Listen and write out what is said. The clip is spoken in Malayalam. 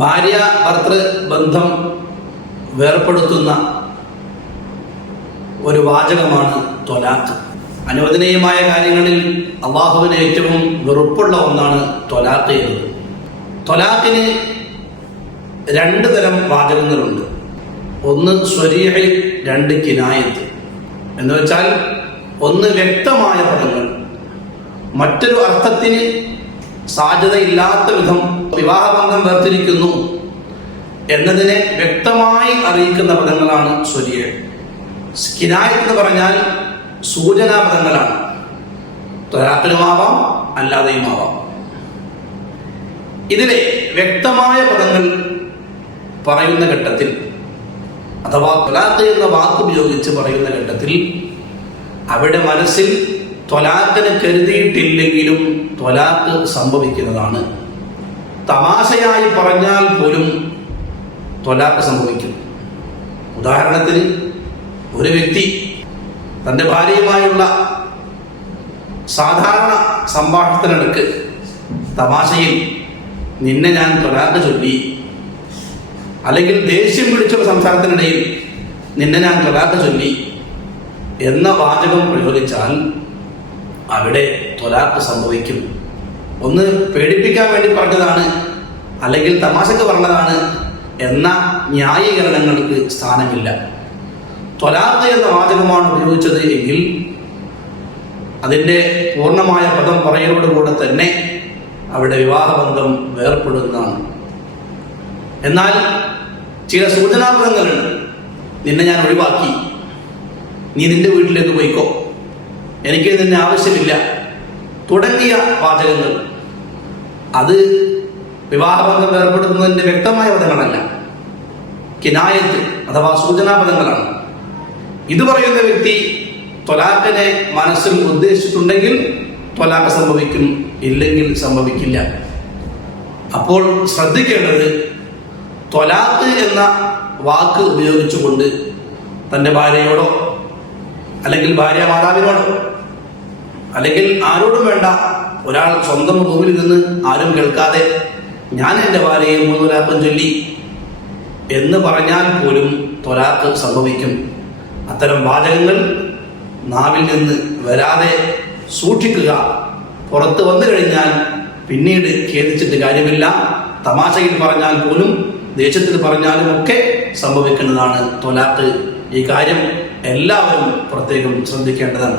ഭാര്യ ഭർത്തൃ ബന്ധം വേർപ്പെടുത്തുന്ന ഒരു വാചകമാണ് ത്വലാഖ്. അനുവദനീയമായ കാര്യങ്ങളിൽ അള്ളാഹുവിന് ഏറ്റവും വെറുപ്പുള്ള ഒന്നാണ് ത്വലാഖ് എന്നത്. ത്വലാഖിന് രണ്ട് തരം വാചകങ്ങളുണ്ട്. ഒന്ന് സ്വരീഹ്, രണ്ട് കിനായത്ത്. എന്ന് വെച്ചാൽ ഒന്ന് വ്യക്തമായ പദങ്ങൾ, മറ്റൊരു അർത്ഥത്തിന് സാധ്യതയില്ലാത്ത വിധം വിവാഹബന്ധം വേർതിരിക്കുന്നു എന്നതിനെ വ്യക്തമായി അറിയിക്കുന്ന പദങ്ങളാണ് സ്വരീഹ്. കിനായത്ത് എന്ന് പറഞ്ഞാൽ സൂചനാ പദങ്ങളാണ്. ത്വലാഖിനുമാവാം, അല്ലാതെയുമാവാം. ഇതിലെ വ്യക്തമായ പദങ്ങൾ പറയുന്ന ഘട്ടത്തിൽ, അഥവാ ത്വലാഖ് എന്ന വാക്ക് ഉപയോഗിച്ച് പറയുന്ന ഘട്ടത്തിൽ, അവിടെ മനസ്സിൽ ത്വലാഖിന് കരുതിയിട്ടില്ലെങ്കിലും ത്വലാഖ് സംഭവിക്കുന്നതാണ്. തമാശയായി പറഞ്ഞാൽ പോലും ത്വലാഖ് സംഭവിക്കും. ഉദാഹരണത്തിന്, ഒരു വ്യക്തി തൻ്റെ ഭാര്യയുമായുള്ള സാധാരണ സംഭാഷണത്തിനിടക്ക് തമാശയിൽ നിന്നെ ഞാൻ ത്വലാഖ് ചൊല്ലി, അല്ലെങ്കിൽ ദേഷ്യം പിടിച്ച സംസാരത്തിനിടയിൽ നിന്നെ ഞാൻ ത്വലാഖ് ചൊല്ലി എന്ന വാചകം പ്രയോഗിച്ചാൽ അവിടെ ത്വലാഖ് സംഭവിക്കും. ഒന്ന് പേടിപ്പിക്കാൻ വേണ്ടി പറഞ്ഞതാണ്, അല്ലെങ്കിൽ തമാശക്ക് പറഞ്ഞതാണ് എന്ന ന്യായീകരണങ്ങൾക്ക് സ്ഥാനമില്ല. ത്വലാഖ് എന്ന വാചകമാണ് ഉപയോഗിച്ചത് എങ്കിൽ അതിൻ്റെ പൂർണ്ണമായ പദം പറയലോടുകൂടെ തന്നെ അവിടെ വിവാഹബന്ധം വേർപ്പെടുന്നതാണ്. എന്നാൽ ചില സൂചനാപദങ്ങളുണ്ട്. നിന്നെ ഞാൻ ഒഴിവാക്കി, നീ നിന്റെ വീട്ടിലേക്ക് പോയിക്കോ, എനിക്ക് നിന്നെ ആവശ്യമില്ല തുടങ്ങിയ വാചകങ്ങൾ, അത് വിവാഹബന്ധം ഏർപ്പെടുത്തുന്നതിൻ്റെ വ്യക്തമായ പദങ്ങളല്ല, കിനായത്ത് അഥവാ സൂചനാപദങ്ങളാണ്. ഇത് പറയുന്ന വ്യക്തി ത്വലാഖിനെ മനസ്സിൽ ഉദ്ദേശിച്ചിട്ടുണ്ടെങ്കിൽ ത്വലാഖ് സംഭവിക്കും, ഇല്ലെങ്കിൽ സംഭവിക്കില്ല. അപ്പോൾ ശ്രദ്ധിക്കേണ്ടത്, ത്വലാഖ് എന്ന വാക്ക് ഉപയോഗിച്ചുകൊണ്ട് തൻ്റെ ഭാര്യയോടോ, അല്ലെങ്കിൽ ഭാര്യ മാതാവിനോടോ, അല്ലെങ്കിൽ ആരോടും വേണ്ട, ഒരാൾ സ്വന്തം റൂമിൽ നിന്ന് ആരും കേൾക്കാതെ ഞാൻ എൻ്റെ ഭാര്യയെ 3 ത്വലാഖ് ചൊല്ലി എന്ന് പറഞ്ഞാൽ പോലും ത്വലാഖ് സംഭവിക്കും. അത്തരം വാചകങ്ങൾ നാവിൽ നിന്ന് വരാതെ സൂക്ഷിക്കുക. പുറത്ത് വന്നു കഴിഞ്ഞാൽ പിന്നീട് ഖേദിച്ചിട്ട് കാര്യമില്ല. തമാശയിൽ പറഞ്ഞാൽ പോലും, ദേഷ്യത്തിൽ പറഞ്ഞാലും ഒക്കെ സംഭവിക്കുന്നതാണ് ത്വലാഖ്. ഈ കാര്യം എല്ലാവരും പ്രത്യേകം ശ്രദ്ധിക്കേണ്ടതാണ്.